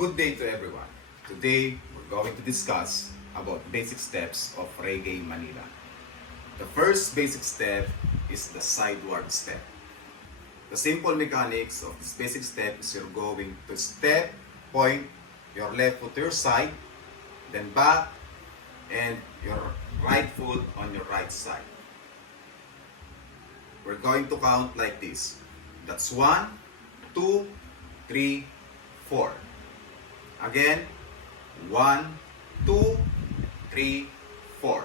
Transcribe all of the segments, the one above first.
Good day to everyone. Today, we're going to discuss about basic steps of Reggae Manila. The first basic step is the sideward step. The simple mechanics of this basic step is you're going to step, point your left foot to your side, then back, and your right foot on your right side. We're going to count like this. That's 1, 2, 3, 4. Again, 1, 2, 3, 4.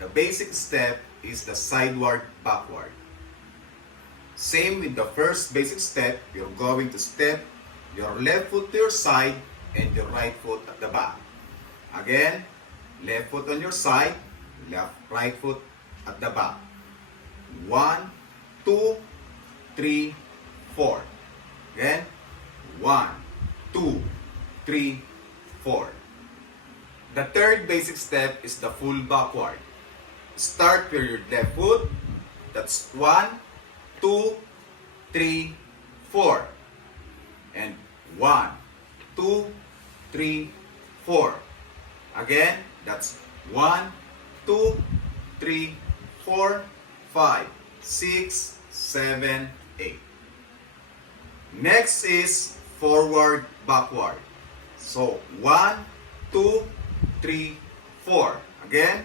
The basic step is the sideward backward. Same with the first basic step, you're going to step your left foot to your side and your right foot at the back. Again, left foot on your side, right foot at the back. 1, 2, 3, 4. Again, 1, 2, 3, 4. The third basic step is the full backward. Start with your left foot. That's 1, 2, 3, 4. And 1, 2, 3, 4. Again, that's 1, 2, 3, 4, 5, 6, 7, 8. Next is forward backward. So 1, 2, 3, 4. Again,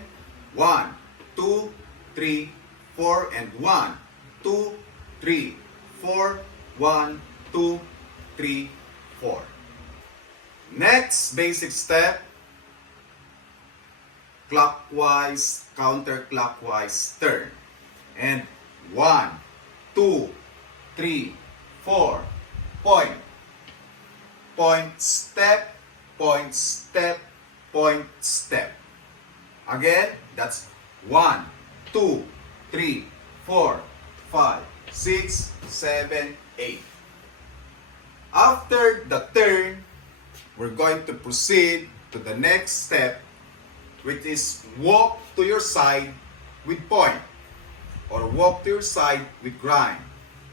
1, 2, 3, 4, and 1, 2, 3, 4, 1, 2, 3, 4. Next basic step, clockwise, counterclockwise turn. And 1, 2, 3, 4, point. Point, step, point, step, point, step. Again, that's 1, 2, 3, 4, 5, 6, 7, 8. After the turn, we're going to proceed to the next step, which is walk to your side with point, or walk to your side with grind.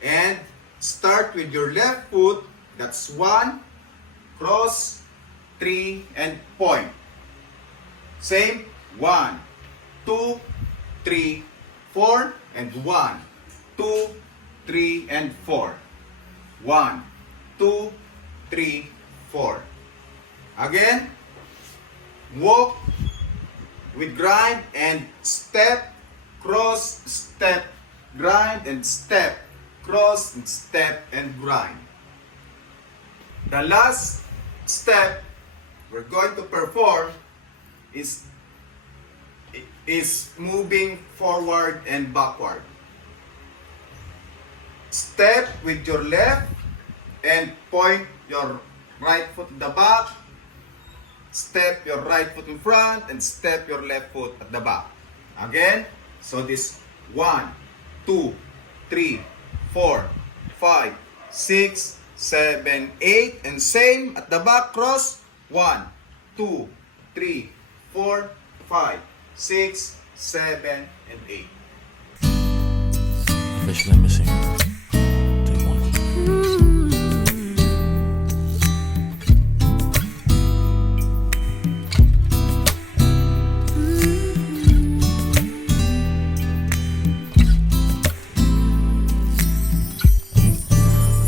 And start with your left foot, that's 1, cross, 3, and point. Same, 1, 2, 3, 4, and 1, 2, 3, and 4. 1, 2, 3, 4. Again, walk with grind and step, cross, step, grind, and step, cross, and step, and grind. The last step we're going to perform is moving forward and backward. Step with your left and point your right foot at the back. Step your right foot in front and step your left foot at the back. Again, so this 1, 2, 3, 4, 5, 6, 7, 8, and same at the back, cross, 1, 2, 3, 4, 5, 6, 7, and 8. Officially missing. Take one.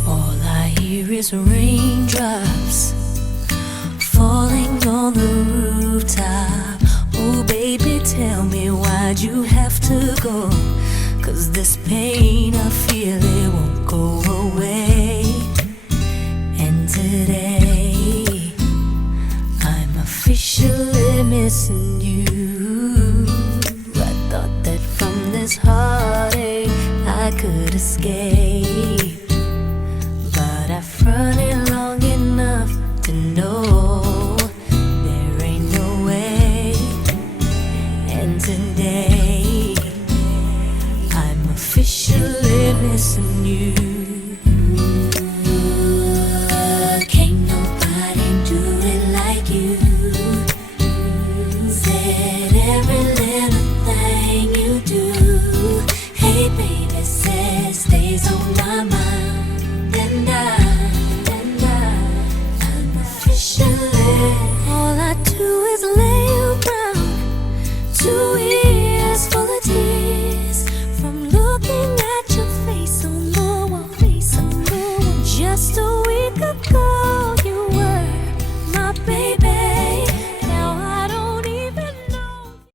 All I hear is raindrops falling on the rooftop. Oh baby, tell me why'd you have to go? 'Cause this pain I feel, it won't go away. And today I'm officially missing you. I thought that from this heartache I could escape, but I've run it long enough to know there ain't no way. And today I'm officially missing you. Can't nobody do it like you. Said every little thing you do. Hey baby, says stays on my All I do is live